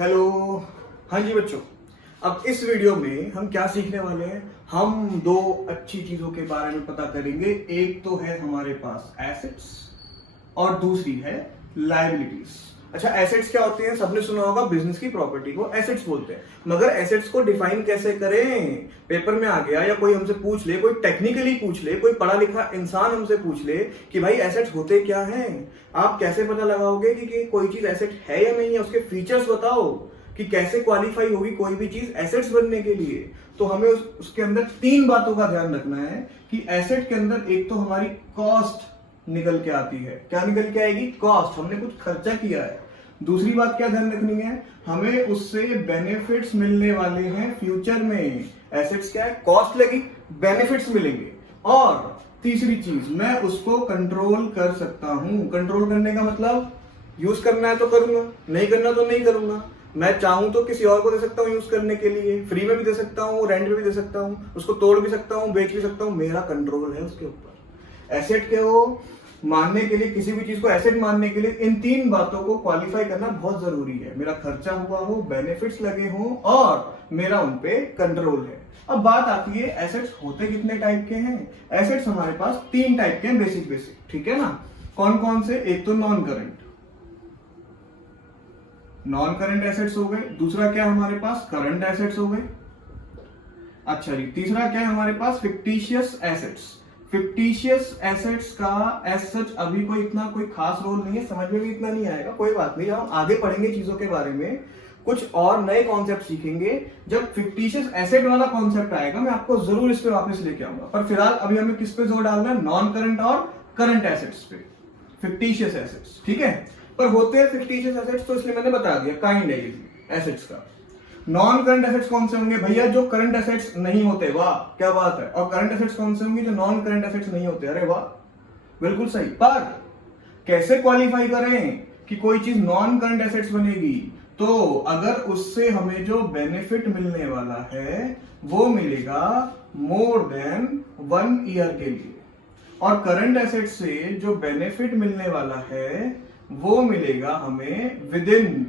Hello. हाँ जी बच्चों, अब इस वीडियो में हम क्या सीखने वाले हैं? हम दो अच्छी चीजों के बारे में पता करेंगे। एक तो है हमारे पास एसेट्स और दूसरी है लायबिलिटीज। अच्छा, एसेट्स क्या होते हैं? सबने सुना होगा, बिजनेस की प्रॉपर्टी को एसेट्स बोलते हैं। मगर एसेट्स को डिफाइन कैसे करें? पेपर में आ गया या कोई हमसे पूछ ले, कोई टेक्निकली पूछ ले, कोई पढ़ा लिखा इंसान हमसे पूछ ले कि भाई एसेट्स होते क्या हैं, आप कैसे पता लगाओगे कि कोई चीज एसेट है या नहीं है? उसके फीचर्स बताओ कि कैसे क्वालिफाई होगी कोई भी चीज एसेट्स बनने के लिए। तो हमें उसके अंदर तीन बातों का ध्यान रखना है कि एसेट के अंदर एक तो हमारी कॉस्ट निकल के आती है। क्या निकल के आएगी? कॉस्ट। हमने कुछ खर्चा किया है। दूसरी बात क्या ध्यान रखनी है? हमें उससे बेनिफिट्स मिलने वाले हैं फ्यूचर में। एसेट्स क्या है? कॉस्ट लगी, बेनिफिट्स मिलेंगे। और तीसरी चीज, मैं उसको कंट्रोल कर सकता हूं। कंट्रोल करने का मतलब यूज करना है तो करूंगा, नहीं करना तो नहीं करूंगा। मैं चाहूं तो किसी और को दे सकता हूं यूज करने के लिए, फ्री में भी दे सकता हूं, रेंट में भी दे सकता हूं, उसको तोड़ भी सकता हूं, बेच भी सकता हूं। मेरा कंट्रोल है उसके ऊपर। एसेट के वो मानने के लिए, किसी भी चीज को एसेट मानने के लिए इन तीन बातों को क्वालिफाई करना बहुत जरूरी है। मेरा खर्चा हुआ हो, बेनिफिट्स लगे हो और मेरा उनपे कंट्रोल है। अब बात आती है एसेट्स होते कितने टाइप के हैं। एसेट्स हमारे पास तीन टाइप के हैं, बेसिक। ठीक है ना? कौन कौन से? एक तो नॉन करंट एसेट्स हो गए। दूसरा क्या है हमारे पास? करंट एसेट्स हो गए। अच्छा जी, तीसरा क्या है हमारे पास? Fictitious assets. फिक्टिशियस एसेट्स का एज सच अभी कोई खास रोल नहीं है, समझ में भी इतना नहीं आएगा। कोई बात नहीं, हम आगे पढ़ेंगे चीजों के बारे में, कुछ और नए कॉन्सेप्ट सीखेंगे। जब फिक्टिशियस एसेट वाला कॉन्सेप्ट आएगा मैं आपको जरूर इस पे वापस लेके आऊंगा। पर फिलहाल अभी हमें किस पे जोर डालना है? नॉन करंट और करंट एसेट्स पे, फिक्टिशियस एसेट्स। ठीक है? पर होते हैं फिक्टिशियस एसेट्स तो इसलिए मैंने बता दिया, काइंड है एसेट्स का। नॉन करंट एसेट्स कौन से होंगे भैया? जो करंट एसेट्स नहीं होते। वाह, क्या बात है। और करंट एसेट्स कौन से होंगे? जो नॉन करंट एसेट्स नहीं होते। अरे वाह, बिल्कुल सही। पर कैसे क्वालिफाई करें कि कोई चीज नॉन करंट एसेट्स बनेगी? तो अगर उससे हमें जो बेनिफिट मिलने वाला है वो मिलेगा मोर देन 1 ईयर के लिए, और करंट एसेट से जो बेनिफिट मिलने वाला है वो मिलेगा हमें विद इन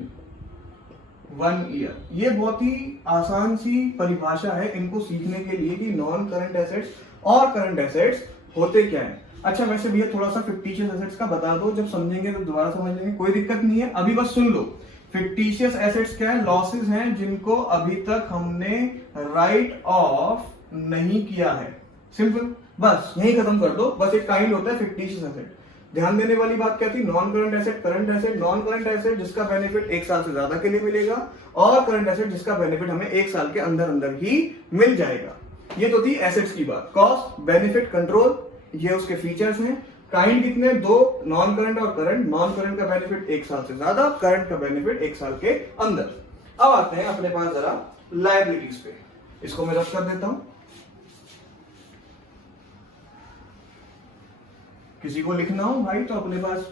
1 ईयर। ये बहुत ही आसान सी परिभाषा है इनको सीखने के लिए कि नॉन करंट एसेट्स और करंट एसेट्स होते क्या है। अच्छा, वैसे भैया थोड़ा सा फिक्टिशियस एसेट्स का बता दो, जब समझेंगे तो दोबारा समझ लेंगे, कोई दिक्कत नहीं है। अभी बस सुन लो, फिक्टिशियस एसेट्स क्या है? लॉसेस हैं जिनको अभी तक हमने राइट ऑफ नहीं किया है। सिंपल, बस यही खत्म कर दो। बस एक काइंड होता है फिक्टिशियस एसेट। ध्यान देने वाली बात क्या थी? Non current asset, current asset. Non current asset जिसका बेनिफिट 1 साल से ज्यादा के लिए मिलेगा, और करंट एसेट जिसका बेनिफिट हमें 1 साल के अंदर अंदर ही मिल जाएगा। ये तो थी एसेट्स की बात। कॉस्ट, बेनिफिट, कंट्रोल, ये उसके फीचर्स हैं। काइंड कितने? दो, नॉन करंट और करंट। नॉन करंट का बेनिफिट 1 साल से ज्यादा, करंट का बेनिफिट 1 साल के अंदर। अब आते हैं अपने पास जरा लायबिलिटीज पे। इसको मैं रफ कर देता हूं। किसी को लिखना हो भाई तो अपने पास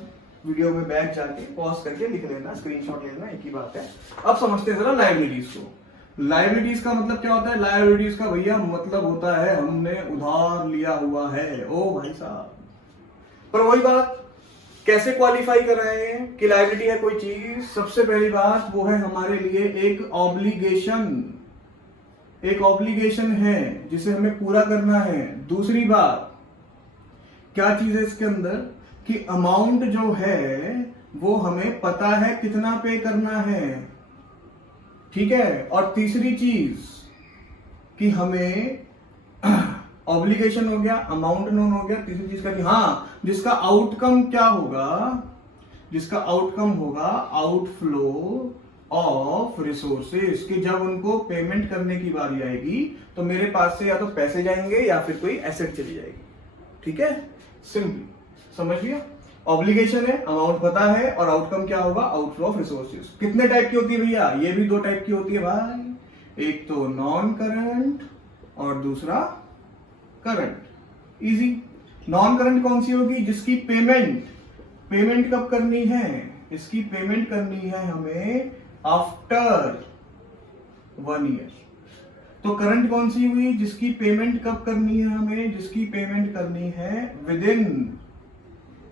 वीडियो में बैक जाके पॉज करके लिख लेना, स्क्रीनशॉट ले लेना, एक ही बात है। अब समझते हैं जरा लायबिलिटीज को। लायबिलिटीज का मतलब क्या होता है? लायबिलिटीज का भैया मतलब होता है हमने उधार लिया हुआ है। ओ भाई साहब, पर वही बात, कैसे क्वालिफाई कर रहे हैं कि लायबिलिटी है कोई चीज? सबसे पहली बात वो है हमारे लिए एक ऑब्लिगेशन। एक ऑब्लिगेशन है जिसे हमें पूरा करना है। दूसरी बात क्या चीज है इसके अंदर? कि अमाउंट जो है वो हमें पता है कितना पे करना है। ठीक है? और तीसरी चीज कि हमें ऑब्लिगेशन हो गया, अमाउंट नोन हो गया। तीसरी चीज का कि हाँ, जिसका आउटकम क्या होगा? जिसका आउटकम होगा आउटफ्लो ऑफ रिसोर्सेज, कि जब उनको पेमेंट करने की बारी आएगी तो मेरे पास से या तो पैसे जाएंगे या फिर कोई एसेट चली जाएगी। ठीक है? सिंपल, समझ लिया? ऑब्लिगेशन है, अमाउंट पता है, और आउटकम क्या होगा? Outflow of resources. कितने टाइप की होती है भैया? ये भी 2 टाइप की होती है भाई। एक तो नॉन करंट और दूसरा करंट। इजी। नॉन करंट कौन सी होगी? जिसकी पेमेंट कब करनी है? इसकी पेमेंट करनी है हमें आफ्टर 1 ईयर। तो करंट कौन सी हुई? जिसकी पेमेंट कब करनी है हमें? जिसकी पेमेंट करनी है विद इन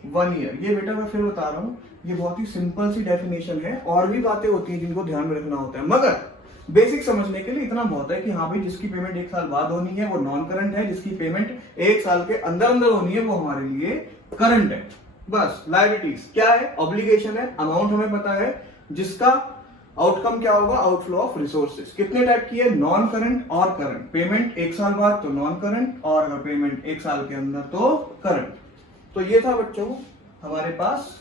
1 ईयर। ये बेटा मैं फिर बता रहा हूँ, ये बहुत ही सिंपल सी डेफिनेशन है, और भी बातें होती हैं जिनको ध्यान में रखना होता है, मगर बेसिक समझने के लिए इतना बहुत है कि हाँ भाई जिसकी पेमेंट 1 साल बाद होनी है वो नॉन करंट है, जिसकी पेमेंट 1 साल के अंदर अंदर होनी है वो हमारे लिए करंट है। बस लायबिलिटीज क्या है, ऑब्लिगेशन है, अमाउंट हमें पता है, जिसका आउटकम क्या होगा, आउटफ्लो ऑफ रिसोर्सेज। कितने टाइप की है, नॉन करंट और करंट। पेमेंट 1 साल बाद तो नॉन करंट, और अगर पेमेंट 1 साल के अंदर तो करंट। तो ये था बच्चों हमारे पास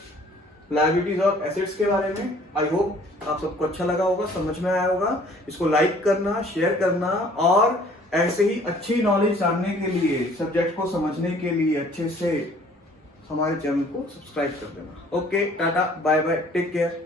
लायबिलिटीज और एसेट्स के बारे में। आई होप आप सबको अच्छा लगा होगा, समझ में आया होगा। इसको लाइक करना, शेयर करना, और ऐसे ही अच्छी नॉलेज जानने के लिए, सब्जेक्ट को समझने के लिए अच्छे से हमारे चैनल को सब्सक्राइब कर देना। Okay, tata, bye bye, take care.